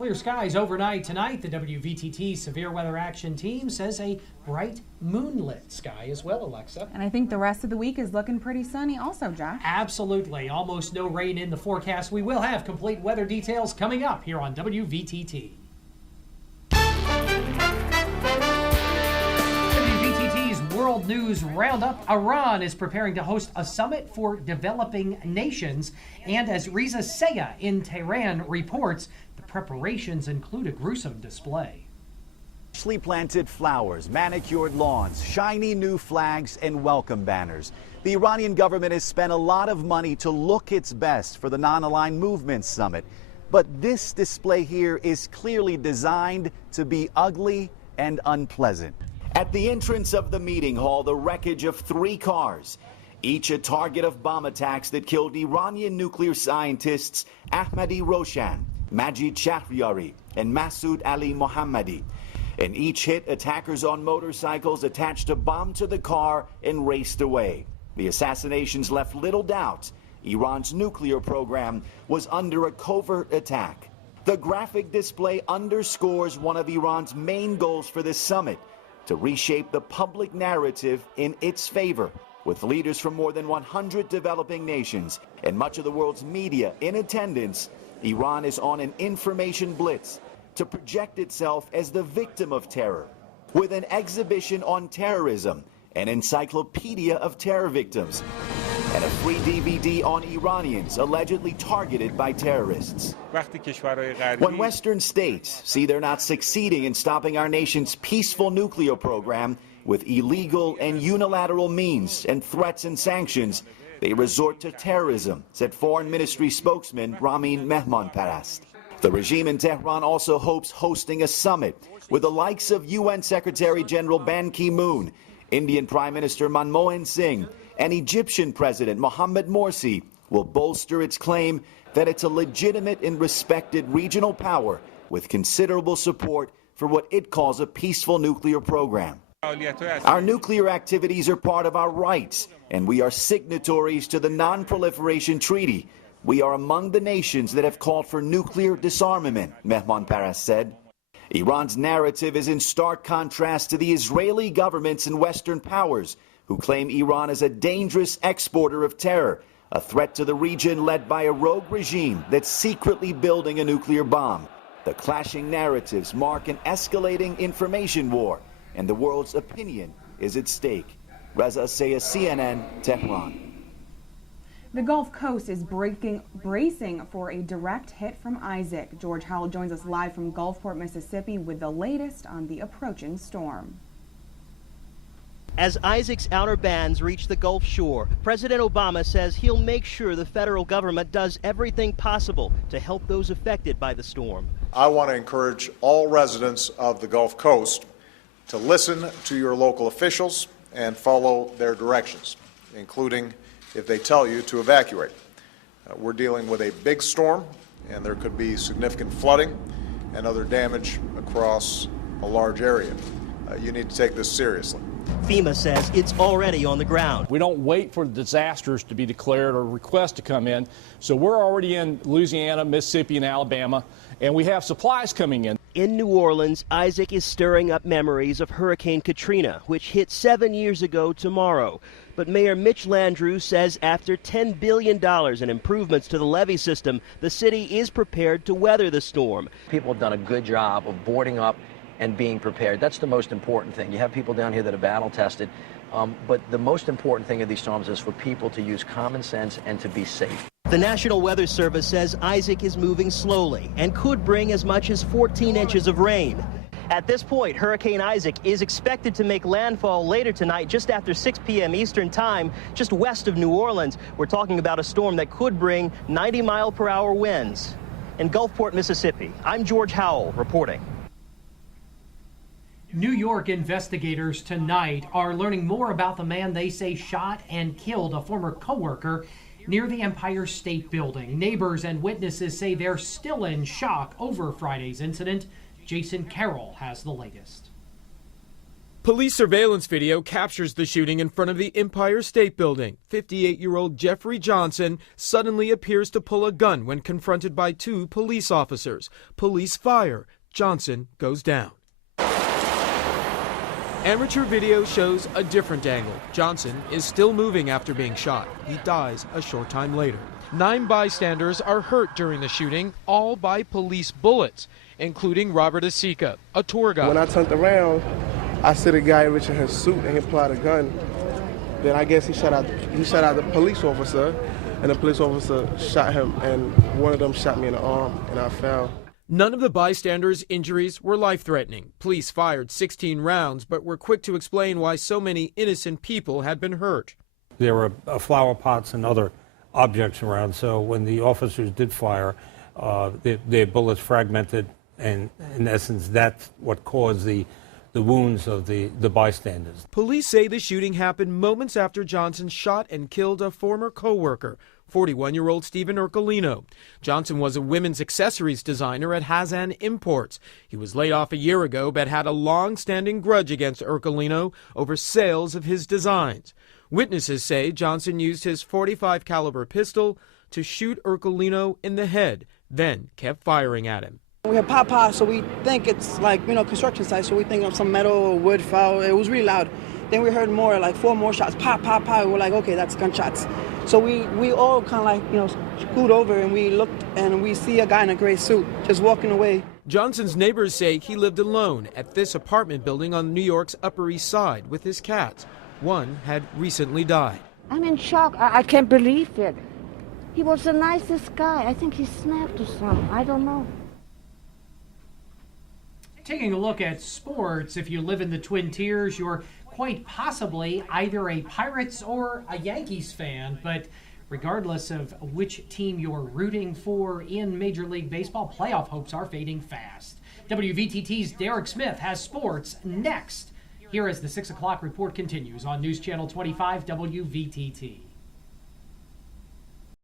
Clear skies overnight tonight. The WVTT Severe Weather Action Team says a bright moonlit sky as well, Alexa. And I think the rest of the week is looking pretty sunny also, Josh. Absolutely. Almost no rain in the forecast. We will have complete weather details coming up here on WVTT. WVTT's World News Roundup. Iran is preparing to host a summit for developing nations. And as Riza Seya in Tehran reports, the preparations include a gruesome display. Freshly planted flowers, manicured lawns, shiny new flags, and welcome banners. The Iranian government has spent a lot of money to look its best for the Non-Aligned Movement Summit. But this display here is clearly designed to be ugly and unpleasant. At the entrance of the meeting hall, the wreckage of 3 cars, each a target of bomb attacks that killed Iranian nuclear scientists Ahmadi Roshan, Majid Shahryari, and Masoud Ali Mohammadi. And each hit attackers on motorcycles attached a bomb to the car and raced away. The assassinations left little doubt Iran's nuclear program was under a covert attack. The graphic display underscores one of Iran's main goals for this summit, to reshape the public narrative in its favor. With leaders from more than 100 developing nations and much of the world's media in attendance, Iran is on an information blitz to project itself as the victim of terror, with an exhibition on terrorism, an encyclopedia of terror victims, and a free DVD on Iranians allegedly targeted by terrorists. When Western states see they're not succeeding in stopping our nation's peaceful nuclear program with illegal and unilateral means and threats and sanctions, they resort to terrorism, said Foreign Ministry spokesman Ramin Mehmanparast. The regime in Tehran also hopes hosting a summit with the likes of UN Secretary General Ban Ki-moon, Indian Prime Minister Manmohan Singh, and Egyptian President Mohamed Morsi will bolster its claim that it's a legitimate and respected regional power with considerable support for what it calls a peaceful nuclear program. Our nuclear activities are part of our rights, and we are signatories to the Non-Proliferation Treaty. We are among the nations that have called for nuclear disarmament, Mehmanparast said. Iran's narrative is in stark contrast to the Israeli governments and Western powers, who claim Iran is a dangerous exporter of terror, a threat to the region led by a rogue regime that's secretly building a nuclear bomb. The clashing narratives mark an escalating information war, and the world's opinion is at stake. Reza Seya, CNN, Tehran. The Gulf Coast is bracing for a direct hit from Isaac. George Howell joins us live from Gulfport, Mississippi with the latest on the approaching storm. As Isaac's outer bands reach the Gulf shore, President Obama says he'll make sure the federal government does everything possible to help those affected by the storm. I want to encourage all residents of the Gulf Coast to listen to your local officials and follow their directions, including if they tell you to evacuate. We're dealing with a big storm, and there could be significant flooding and other damage across a large area. You need to take this seriously. FEMA says it's already on the ground. We don't wait for disasters to be declared or requests to come in. So we're already in Louisiana, Mississippi, and Alabama, and we have supplies coming in. In New Orleans, Isaac is stirring up memories of Hurricane Katrina, which hit 7 years ago tomorrow. But Mayor Mitch Landrieu says after $10 billion in improvements to the levee system, the city is prepared to weather the storm. People have done a good job of boarding up and being prepared. That's the most important thing. You have people down here that are battle tested, but the most important thing of these storms is for people to use common sense and to be safe. The National Weather Service says Isaac is moving slowly and could bring as much as 14 inches of rain. At this point, Hurricane Isaac is expected to make landfall later tonight, just after 6 p.m. Eastern Time, just west of New Orleans. We're talking about a storm that could bring 90-mile-per-hour winds. In Gulfport, Mississippi, I'm George Howell reporting. New York investigators tonight are learning more about the man they say shot and killed a former coworker near the Empire State Building. Neighbors and witnesses say they're still in shock over Friday's incident. Jason Carroll has the latest. Police surveillance video captures the shooting in front of the Empire State Building. 58-year-old Jeffrey Johnson suddenly appears to pull a gun when confronted by 2 police officers. Police fire. Johnson goes down. Amateur video shows a different angle. Johnson is still moving after being shot. He dies a short time later. 9 bystanders are hurt during the shooting, all by police bullets, including Robert Asika, a tour guide. When I turned around, I see the guy reaching his suit and he pulled out a gun. Then I guess he shot out the police officer, and the police officer shot him, and one of them shot me in the arm, and I fell. None of the bystanders' injuries were life-threatening. Police fired 16 rounds, but were quick to explain why so many innocent people had been hurt. There were flower pots and other objects around, so when the officers did fire, their bullets fragmented, and in essence, that's what caused the wounds of the bystanders. Police say the shooting happened moments after Johnson shot and killed a former co-worker, 41-year-old Stephen Ercolino. Johnson was a women's accessories designer at Hazan Imports. He was laid off a year ago, but had a long-standing grudge against Ercolino over sales of his designs. Witnesses say Johnson used his .45 caliber pistol to shoot Ercolino in the head, then kept firing at him. We had pop, so we think it's like, construction site, so we think of some metal or wood fell. It was really loud. Then we heard more, like 4 more shots, pop. We're like, okay, that's gunshots. So we all kind of scoot over, and we looked, and we see a guy in a gray suit just walking away. Johnson's neighbors say he lived alone at this apartment building on New York's Upper East Side with his cats. One had recently died. I'm in shock. I can't believe it. He was the nicest guy. I think he snapped or something. I don't know. Taking a look at sports, if you live in the Twin Tiers, you're quite possibly either a Pirates or a Yankees fan, but regardless of which team you're rooting for in Major League Baseball, playoff hopes are fading fast. WVTT's Derek Smith has sports next, here as the 6 o'clock report continues on News Channel 25 WVTT.